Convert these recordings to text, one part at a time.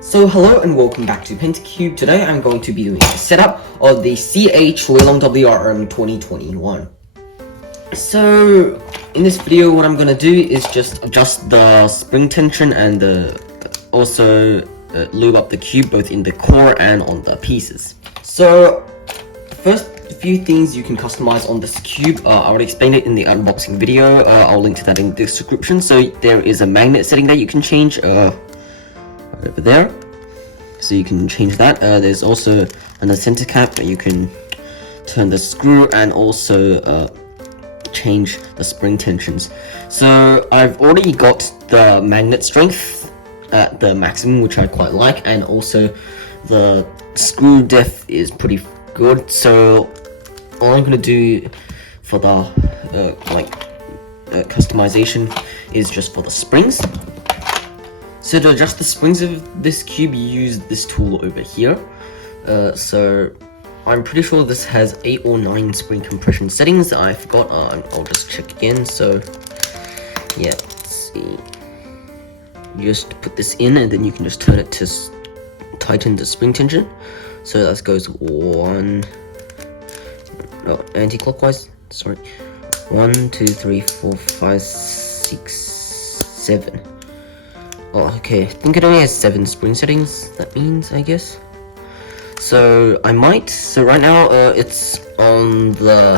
So hello and welcome back to Pentacube. Today I'm going to be doing a setup of the CH Weilong WRM 2021. So in this video what I'm going to do is just adjust the spring tension and also lube up the cube both in the core and on the pieces. So first few things you can customize on this cube, I already explained it in the unboxing video. I'll link to that in the description. So there is a magnet setting that you can change over there, so you can change that. There's also another center cap where you can turn the screw and also change the spring tensions. So I've already got the magnet strength at the maximum, which I quite like, and also the screw depth is pretty good. So all I'm gonna do for the customization is just for the springs. So to adjust the springs of this cube, you use this tool over here. So I'm pretty sure this has 8 or 9 spring compression settings. I forgot. I'll just check again. So yeah, let's see. You just put this in, and then you can just turn it to tighten the spring tension. So that goes anti-clockwise. Sorry, 1, 2, 3, 4, 5, 6, 7. Oh, okay, I think it only has 7 spring settings, that means, I guess. So right now it's on the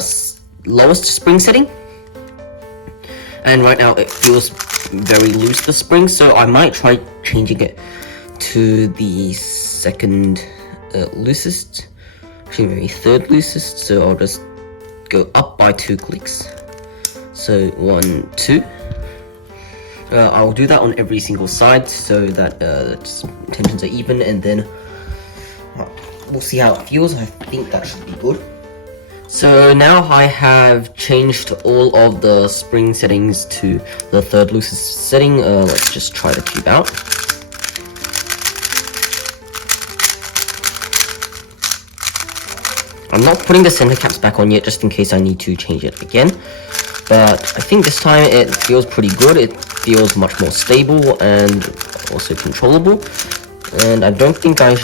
lowest spring setting. And right now it feels very loose, the spring, so I might try changing it to the second loosest, actually maybe third loosest. So I'll just go up by 2 clicks. So 1, 2. I'll do that on every single side so that the tensions are even, and then we'll see how it feels. I think that should be good. So now I have changed all of the spring settings to the third loosest setting. Let's just try the cube out. I'm not putting the center caps back on yet, just in case I need to change it again. But I think this time it feels pretty good. It feels much more stable and also controllable. And I don't think I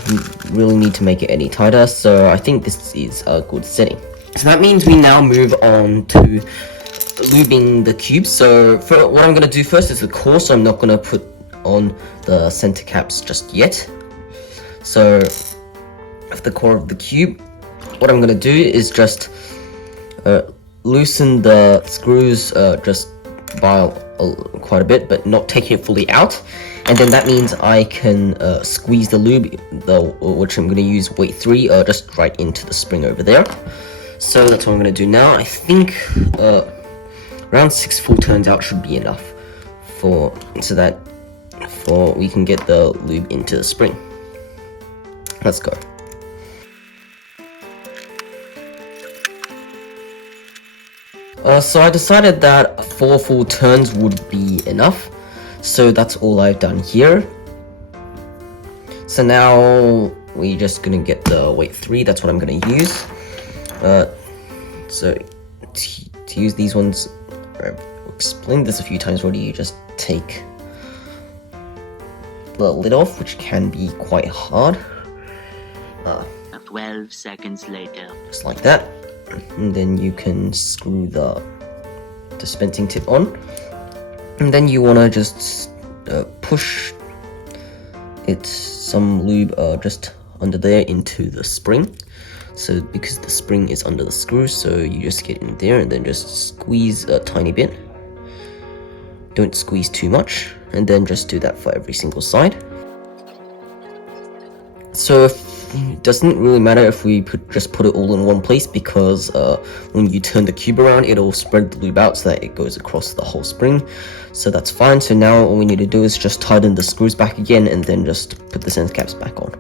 really need to make it any tighter, so I think this is a good setting. So that means we now move on to lubing the cube. So what I'm going to do first is the core, so I'm not going to put on the center caps just yet. So of the core of the cube, what I'm going to do is just loosen the screws just by quite a bit, but not taking it fully out. And then that means I can squeeze the lube, which I'm going to use weight 3, just right into the spring over there. So that's what I'm going to do now. I think around 6 full turns out should be enough so we can get the lube into the spring. Let's go. So I decided that 4 full turns would be enough, so that's all I've done here. So now we're just gonna get the weight 3, that's what I'm gonna use. So to use these ones, I've explained this a few times already, you just take the lid off, which can be quite hard. 12 seconds later. Just like that. And then you can screw the dispensing tip on, and then you want to just push some lube just under there into the spring. So because the spring is under the screw, so you just get in there and then just squeeze a tiny bit. Don't squeeze too much, and then just do that for every single side. So it doesn't really matter if we just put it all in one place, because when you turn the cube around, it'll spread the lube out so that it goes across the whole spring. So that's fine. So now all we need to do is just tighten the screws back again, and then just put the center caps back on.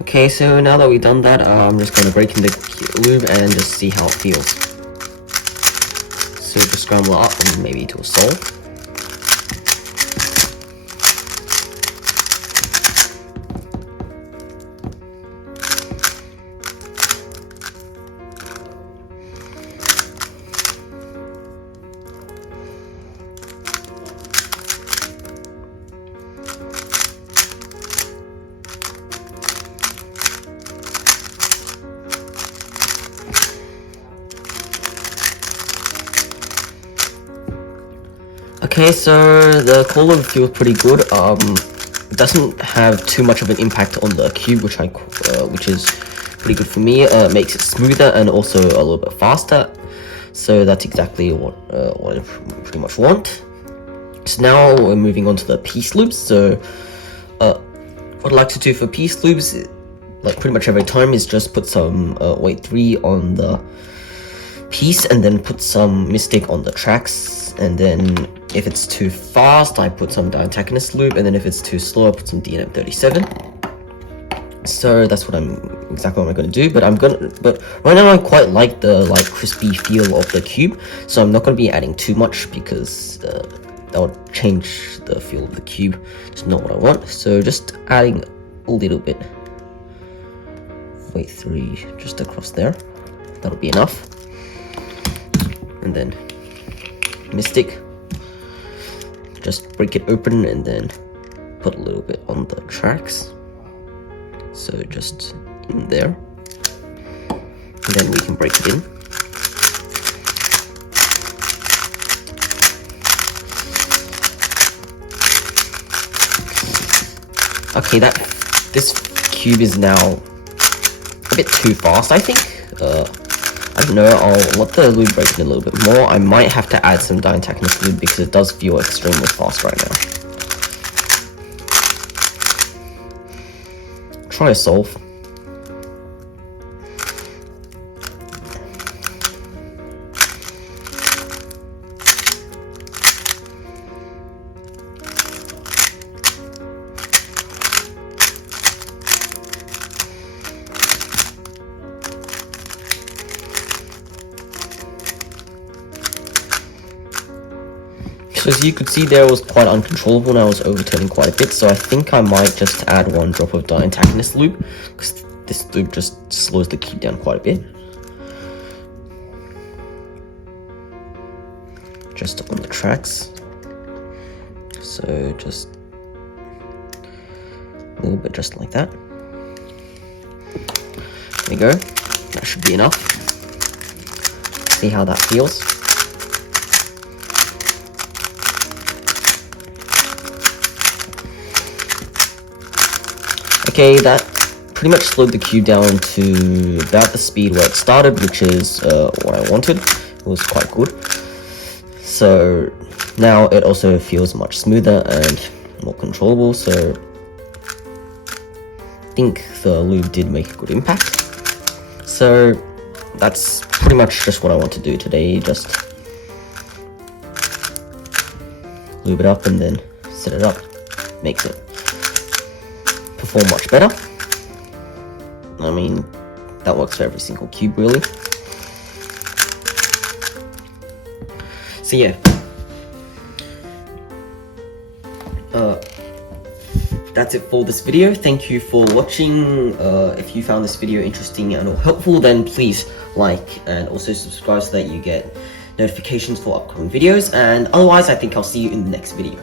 Okay, so now that we've done that, I'm just going to break in the lube and just see how it feels. So just scramble it up and maybe to a solve. Okay, so the color feels pretty good. It doesn't have too much of an impact on the cube, which is pretty good for me. Makes it smoother and also a little bit faster. So that's exactly what I pretty much want. So now we're moving on to the piece loops. So what I like to do for piece loops, like pretty much every time, is just put some weight 3 on the piece and then put some mystic on the tracks, and then if it's too fast I put some diantagonist loop, and then if it's too slow I put some DNM 37. So that's exactly what I'm going to do, but right now I quite like the crispy feel of the cube, so I'm not going to be adding too much because that would change the feel of the cube. It's not what I want, so just adding a little bit weight 3 just across there, that'll be enough. And then mystic, just break it open and then put a little bit on the tracks, so just in there, and then we can break it in. Okay, this cube is now a bit too fast, I think. I don't know, I'll let the lube break in a little bit more. I might have to add some diantagonist lube because it does feel extremely fast right now. Try a solve. So as you could see there, was quite uncontrollable and I was overturning quite a bit, so I think I might just add 1 drop of diantagonist lube, because this lube just slows the cube down quite a bit. Just on the tracks. So just a little bit just like that. There we go. That should be enough. See how that feels. Okay, that pretty much slowed the cube down to about the speed where it started, which is what I wanted. It was quite good. So now it also feels much smoother and more controllable, so I think the lube did make a good impact. So that's pretty much just what I want to do today, just lube it up and then set it up. Makes it perform much better. I mean, that works for every single cube really. So yeah, that's it for this video. Thank you for watching. If you found this video interesting and or helpful, then please like and also subscribe so that you get notifications for upcoming videos, and otherwise I think I'll see you in the next video.